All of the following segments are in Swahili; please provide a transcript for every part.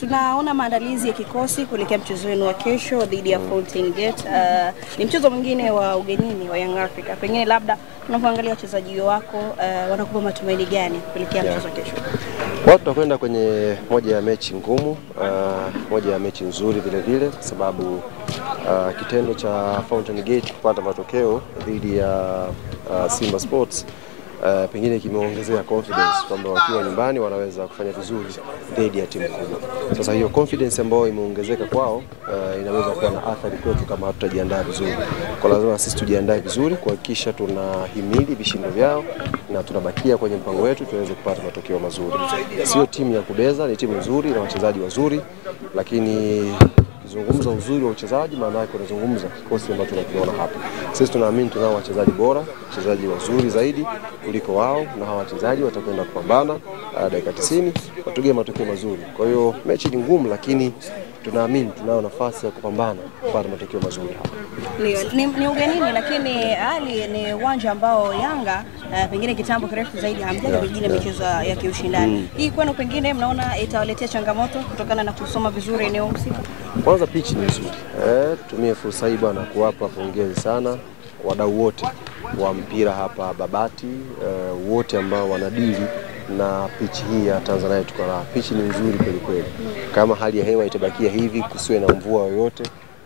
Tunaona maandalizi ya kikosi kuelekea mchezo wenu wa kesho dhidi ya Fountain Gate. Ni mchezo mwingine wa ugenini wa Young Africa. Pengine labda unapoangalia wachezaji wako wanakupa matumaini gani kuelekea mchezo wa kesho? Watu tutakwenda kwenye moja ya mechi ngumu, moja ya mechi nzuri vile vile kwa sababu kitendo cha Fountain Gate kupata matokeo dhidi ya Simba Sports pengine kimeongezea confidence kwamba wakiwa nyumbani wanaweza kufanya vizuri dhidi ya timu kubwa. Sasa hiyo confidence ambayo imeongezeka kwao inaweza kuwa na athari kwetu kama hatutajiandaa vizuri. Kwa lazima sisi tujiandae vizuri kuhakikisha tunahimili vishindo vyao na tunabakia kwenye mpango wetu tuweze kupata matokeo mazuri. Sio timu ya kubeza, ni timu nzuri na wachezaji wazuri, lakini kizungumza uzuri wa uchezaji maana yake unazungumza kikosi ambacho tunakiona hapa. Sisi tunaamini tunao wachezaji bora, wachezaji wazuri zaidi kuliko wao, na hawa wachezaji watakwenda kupambana dakika 90 watugee matokeo mazuri. Kwa hiyo mechi ni ngumu, lakini tunaamini tunao nafasi ya kupambana kupata matokeo mazuri hapa. Ni ugenini, lakini hali ni uwanja ambao Yanga pengine kitambo kirefu zaidi hamjaja kwenye michezo ya kiushindani. Hii kwenu pengine mnaona itawaletea changamoto kutokana na kusoma vizuri eneo husika? Kwanza pitch ni nzuri. Tumie fursa hii bwana kuwapa pongezi sana wadau wote wa mpira hapa Babati, wote ambao wanadili na pitch hii ya Tanzania Tukara. Pitch ni nzuri kweli kweli. Kama hali ya hewa itabakia hivi, kusiwe na mvua yoyote,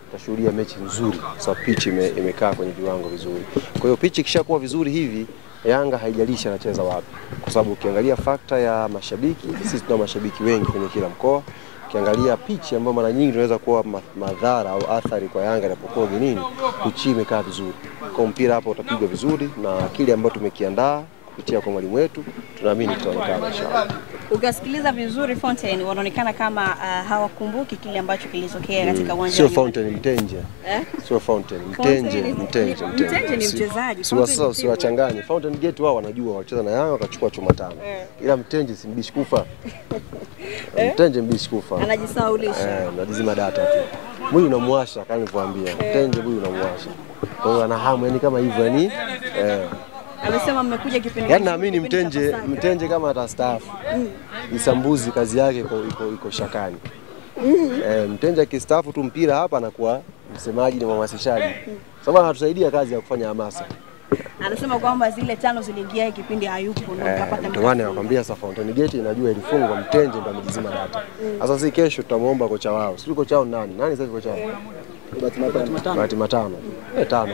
tutashuhudia mechi nzuri. Sababu pitch imekaa kwenye viwango vizuri. Kwa hiyo pitch ikishakuwa vizuri hivi, Yanga haijalisha anacheza wapi. Kwa sababu ukiangalia fakta ya mashabiki, sisi tuna mashabiki wengi kwenye kila mkoa. Ukiangalia pitch ambayo mara nyingi tunaweza kuwa madhara au athari kwa Yanga inapokuwa ugenini, pitch imekaa vizuri. Kwa mpira hapo utapigwa vizuri na kile ambacho tumekiandaa kupitia kwa mwalimu wetu tunaamini tutaonekana inshallah. Ukasikiliza vizuri Fountain wanaonekana kama hawakumbuki kile ambacho kilitokea katika uwanja. Sio Fountain, Mtenje. Sio Fountain, Mtenje ni mchezaji. Si wachanganye. Fountain Gate wao wanajua wacheza na Yanga wakachukua chuma 5. Ila Mtenje si mbishi kufa. Mtenje mbishi kufa. Anajisaulisha. Anajizima data tu. Mwili unamwasha kama nilivyowaambia. Mtenje mwili unamwasha. Kwa hiyo ana hamu yani kama hivyo yani Amesema mmekuja kipindi. Yaani naamini Mtenje kama atastaafu. Isambuzi kazi yake iko shakani. Mtenje akistaafu tu mpira hapa anakuwa msemaji na mhamasishaji. Sababu anatusaidia kazi ya kufanya hamasa. Anasema kwamba zile 5 ziliingia kipindi hayupo ndio kapata. Ndio maana nakwambia sasa Fountain Gate inajua ilifungwa, Mtenje ndo amejizima data. Sasa si kesho tutamuomba kocha wao. Sio kocha wao nani? Nani sasa kocha wao? Bahati Matano. 5.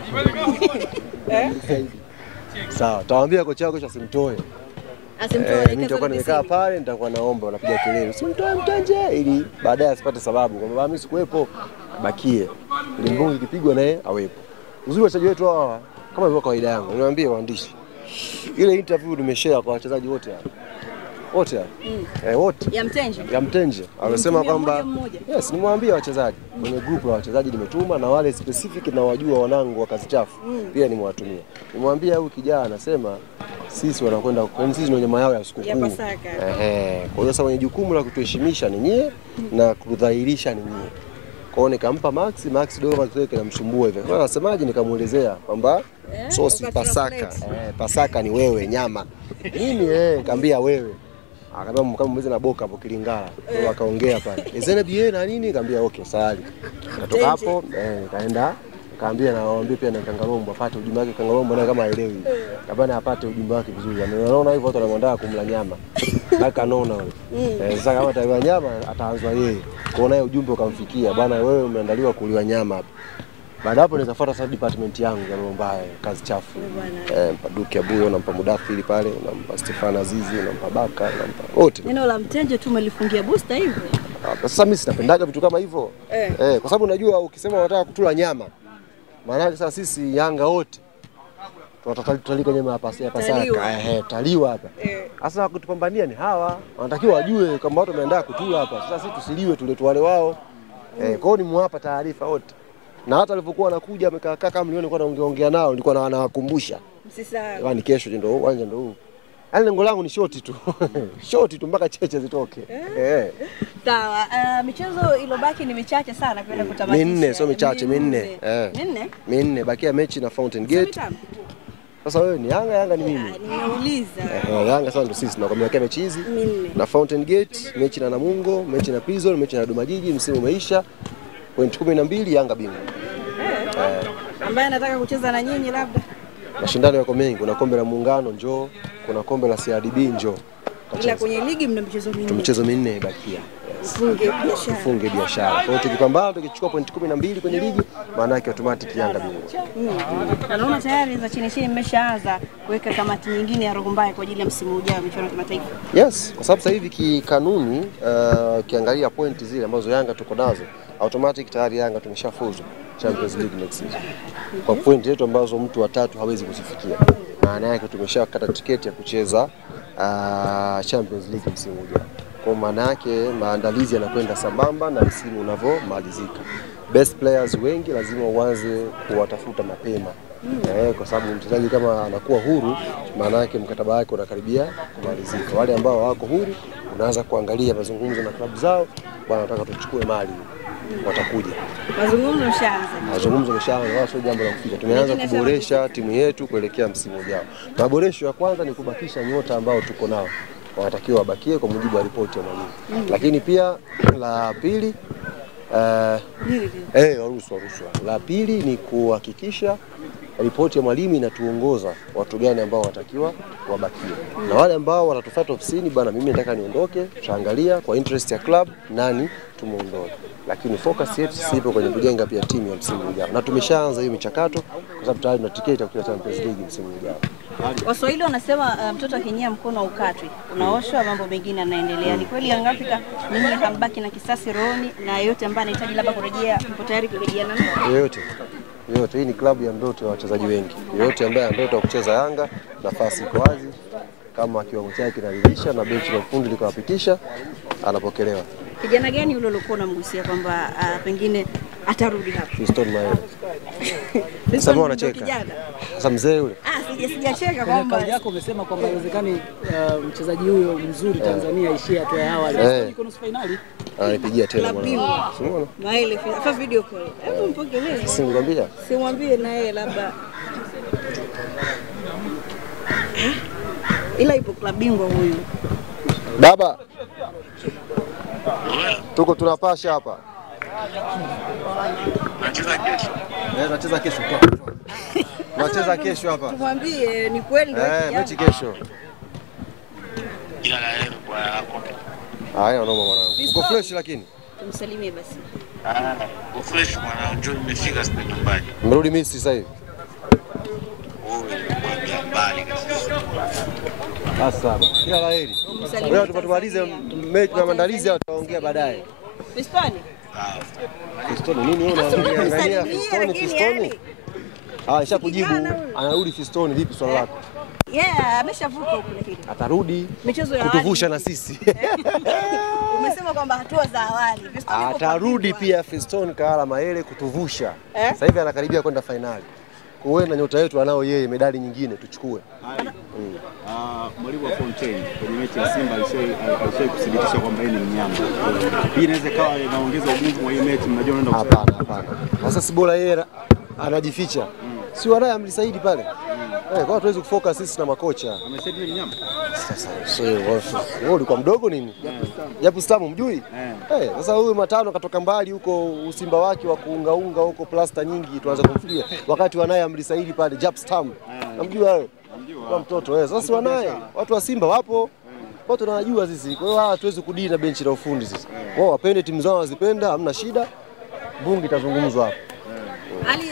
Sawa, tawaambia kocha wako asimtoe. Mimi nitakuwa nimekaa pale nitakuwa naomba wanapiga kelele. Usimtoe Mtenje ili baadaye asipate sababu kwamba mimi sikuepo bakie. Ili mbungi ikipigwa naye awepo. Uzuri wa wachezaji wetu hawa kama ilivyo kawaida yangu. Niwaambie waandishi. Ile interview nimeshare kwa wachezaji wote hapa. Wote hapa. Wote. Ya Mtenje. Amesema kwamba yes, nimwambia wachezaji. Kwenye group la wachezaji nimetuma na wale specific na wajua wanangu wa kazi chafu pia nimewatumia. Nimwambia huyu kijana anasema sisi wanakwenda kwa sisi ni nyama yao ya sikukuu. Kwa hiyo sasa wenye jukumu la kutuheshimisha ni nyie na kudhalilisha ni nyie. Kwa hiyo nikampa Max dogo Max kinamsumbua hivyo. Kwa nasemaje nikamuelezea kwamba sosi Pasaka. Pasaka ni wewe nyama. Mimi nikamwambia wewe. Akaniambia kama mweze na boka hapo Kilingala. Kwa hiyo akaongea pale. Ezene bie na nini? Nikamwambia okay sawali. Kutoka hapo nikaenda kaambia na waambie pia na Kangalombo apate ujumbe wake. Kangalombo naye kama haelewi. Kabana apate ujumbe wake vizuri. Anaona hivyo watu wanamwandaa kumla nyama. Baka anaona wewe. Sasa kama ataiwa nyama ataanzwa yeye. Kuona hiyo ujumbe ukamfikia. Bwana wewe umeandaliwa kuliwa nyama hapa. Baada hapo nikafuata sasa department yangu ya mambo mbaya, kazi chafu. Mpa Duke Abuyo, nampa Mudathiri pale, nampa Stefan Azizi, nampa Baka, nampa wote. Neno la Mtenje tu umelifungia booster hivyo. Sasa mimi sinapendaga vitu kama hivyo. Kwa sababu unajua ukisema unataka kutula nyama, maana sasa sisi Yanga wote tutalika nyama hapa Pasaka. Taliwa hapa. Sasa kutupambania ni hawa, wanatakiwa wajue kama watu wameandaa kutula hapa. Sasa sisi tusiliwe tule wale wao. Kwa hiyo nimewapa taarifa wote. Na hata alipokuwa anakuja amekaa kama milioni kwa naongea nao nilikuwa nawakumbusha. Msisahau. Yaani kesho ndio uwanja ndio huu. Yaani lengo langu ni shoti tu. Shoti tu mpaka cheche zitoke. Sawa. Michezo ilobaki ni michache sana kwenda kutamatisha. Minne, sio michache, minne. Minne bakia mechi na Fountain Gate. Sasa wewe ni Yanga ni mimi. Nimeuliza. Yanga sasa ndio sisi tunakwambia mechi hizi na Fountain Gate, mechi na Namungo, mechi na Prison, mechi na Dodoma Jiji, msimu umeisha. Point 12 Yanga bingwa. Ambaye anataka kucheza na nyinyi labda. Mashindano yako mengi, kuna kombe la Muungano njoo, kuna kombe la CRDB njoo. Ila kwenye ligi mna michezo mingi. Michezo 4 ibakia. Tufunge biashara. Kwa hiyo tukipambana tukichukua point 12 kwenye ligi, maana yake automatic Yanga bingwa. Naona tayari za chini mmeshaanza kuweka kamati nyingine ya roho mbaya kwa ajili ya msimu ujao michuano ya kimataifa. Yes, kwa sababu sasa hivi kikanuni ukiangalia pointi zile ambazo Yanga tuko nazo, automatic tayari Yanga tumeshafuzu Champions League next season. Kwa pointi yetu ambazo mtu wa tatu hawezi kuzifikia. Maana yake tumeshakata tiketi ya kucheza Champions League msimu ujao. Kwa maana yake maandalizi yanakwenda sambamba na msimu unavyomalizika. Best players wengi lazima uanze kuwatafuta mapema. Kwa sababu mchezaji kama anakuwa huru, maana yake mkataba wake unakaribia kumalizika. Wale ambao wako huru, unaanza kuangalia mazungumzo na klabu zao, bwana nataka tuchukue mali. Watakuja. Mazungumzo yameshaanza, wala sio jambo la kuficha. Tumeanza kuboresha timu yetu kuelekea msimu ujao. Maboresho ya kwanza ni kubakisha nyota ambao tuko nao. Wanatakiwa wabakie kwa mujibu wa ripoti ya mwalimu. Lakini pia la pili waruhusu. La pili ni kuhakikisha ripoti ya mwalimu inatuongoza watu gani ambao wanatakiwa wabakie. Na wale ambao watatufuata ofisini, bwana mimi nataka niondoke, tutaangalia kwa interest ya club nani tumuondoe. Lakini focus yetu sisi ipo kwenye kujenga pia timu ya msimu ujao. Na tumeshaanza hiyo michakato kwa sababu tayari tuna tiketi ya kucheza Champions League msimu ujao. Waswahili wanasema mtoto akinyia mkono ukatwi, unaoshwa mambo mengine yanaendelea. Ni kweli Yanga Afrika ninyi hambaki na kisasi rohoni, na yote ambaye anahitaji labda kurejea mpo tayari kurejea na yote. Hii ni klabu ya ndoto ya wachezaji wengi. Yote ambaye ana ndoto ya kucheza Yanga, nafasi iko wazi. Kama kiwango chake kinaridhisha na benchi la ufundi likawapitisha, anapokelewa. Kijana gani yule uliokuwa unamgusia kwamba pengine atarudi hapa? Fiston Mayele. Sasa unacheka. Sasa mzee yule. Sijacheka kwamba kauli yako umesema kwamba inawezekani mchezaji huyo mzuri Tanzania ishie hatua ya awali. Iko nusu finali. Anipigia tena bwana. Unaona? Mayele fa video call. Hebu mpokelee. Simwambia. Simwambie na yeye labda. Ila ipo klabu bingwa huyu. Baba. Tuko tunapasha hapa. Tunacheza kesho. Tunacheza kesho. Tunacheza kesho hapa. Tumwambie ni kweli ndio. Mechi kesho. Ila la heri kwa yako. Haya unaomba mwanangu. Uko fresh lakini. Tumsalimie basi. Uko fresh mwanangu, njoo nimefika sasa nyumbani. Mrudi Misri sasa hivi. Wewe mbali kabisa. Asante. Kila la heri. Wewe tumalize mechi na maandalizi tutaongea baadaye. Fistoni? Fistoni nini wewe unaangalia Fistoni? Nishakujibu. Anarudi Fistoni, vipi swala lako? Ameshavuka huko lakini. Atarudi. Michezo ya kutuvusha na sisi. Umesema kwamba hatua za awali. Atarudi pia Fiston Kaala Mayele kutuvusha. Sasa hivi anakaribia kwenda finali. Wewe na nyota yetu anao yeye, medali nyingine tuchukue. Mwalimu wa Fontaine kwenye mechi ya Simba alishawahi kudhibitisha kwamba yeye ni mnyama. Hii inaweza kawa inaongeza ugumu wa hii mechi, mnajua unaenda kucheza. Hapana. Sasa si bora yeye anajificha. Si wanaye amlisaidi pale. Kwa tuwezi kufocus sisi na makocha. Ameshaidi ni mnyama. Sasa wewe ulikuwa mdogo nini? Japo stamu mjui? Sasa huyu matano katoka mbali huko usimba wake wa kuungaunga huko plasta nyingi tuanze kumfikia. Wakati wanaye amlisaidi pale Jap Stam. Namjua wewe? Kwa mtoto sasa wanaye watu wa Simba wapo. Watu tunajua sisi. Kwa hiyo hatuwezi kudili na benchi la ufundi sisi. Wao wapende timu zao wazipenda, hamna shida. Bungi itazungumzwa hapo. Ali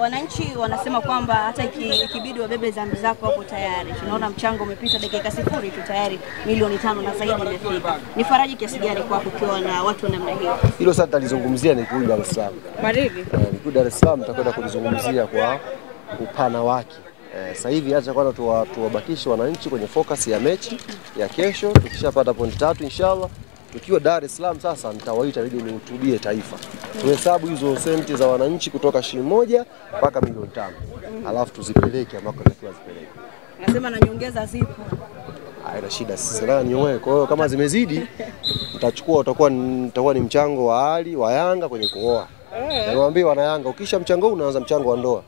wananchi wanasema kwamba hata ikibidi wabebe dhambi zako hapo tayari. Tunaona mchango umepita dakika 0 tu tayari milioni 5 na zaidi imefika. Ni faraji kiasi gani kwako ukiwa na watu wa namna hiyo? Hilo sasa tutalizungumzia nikirudi Dar es Salaam. Baridi. Nikirudi Dar es Salaam tutakwenda kulizungumzia kwa upana wake. Sasa hivi acha kwanza tuwabakishe wananchi kwenye focus ya mechi ya kesho. Tukishapata point 3 inshallah. Tukiwa Dar es Salaam sasa nitawaita ili nihutubie taifa. Tuhesabu hizo senti za wananchi kutoka $1 mpaka milioni 5. Alafu tuzipeleke ambako tunatakiwa zipeleke. Nasema na nyongeza zipo. Haina shida sisi na nyoe. Kwa hiyo kama zimezidi nitachukua utakuwa ni mchango wa Ali wa Yanga kwenye kuoa. Niwaambie wana Yanga ukisha mchango unaanza mchango wa ndoa.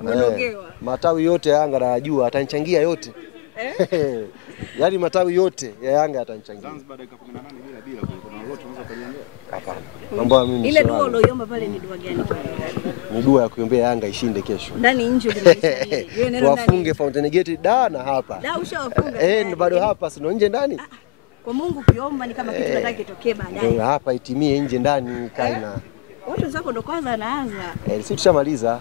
Umelogewa. Matawi yote ya Yanga nayajua, atanichangia yote. Yaani matawi yote ya Yanga atanichangia. Zanzibar dakika 18 bila kuna lolote unaweza kuliambia? Hapana. Mambo mimi Ile dua uliomba pale ni dua gani pale? Ni dua ya kuombea Yanga ishinde kesho. Ndani nje ulimaanisha nini? Wewe neno ndani. Wafunge Fountain Gate da na hapa. Da ushawafunga. Bado hapa sio nje ndani. Kwa Mungu ukiomba ni kama kitu nataka kitokee baadaye. Ndio hapa itimie nje ndani kaina. Watu zako ndo kwanza anaanza. Sisi tushamaliza.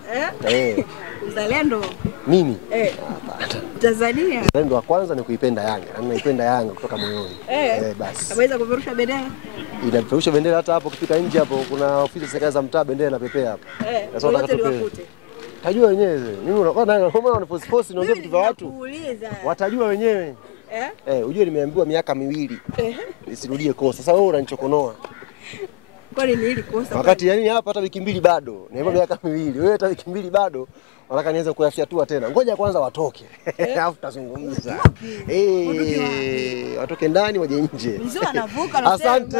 Uzalendo. Mimi? Hapana. Tanzania. Uzalendo wa kwanza ni kuipenda Yanga. Naipenda Yanga kutoka moyoni. Basi. Ameweza kupeperusha bendera? Inapeperusha bendera hata hapo ukifika nje hapo kuna ofisi serikali za mtaa bendera inapepea hapo. Sasa wote liwakute. Tajua wenyewe. Mimi unakuwa na force naongea vitu vya watu. Watajua wenyewe. Ujue nimeambiwa miaka 2. Nisirudie kosa. Sasa wewe unanichokonoa. Kwani ni hili kosa? Wakati yani hapa hata wiki 2 bado. Nimeambiwa miaka 2. Wewe hata wiki 2 bado. Wanataka nianze kuyafyatua tena. Ngoja kwanza watoke. Alafu tutazungumza. Watoke ndani waje nje. Mzee anavuka Asante.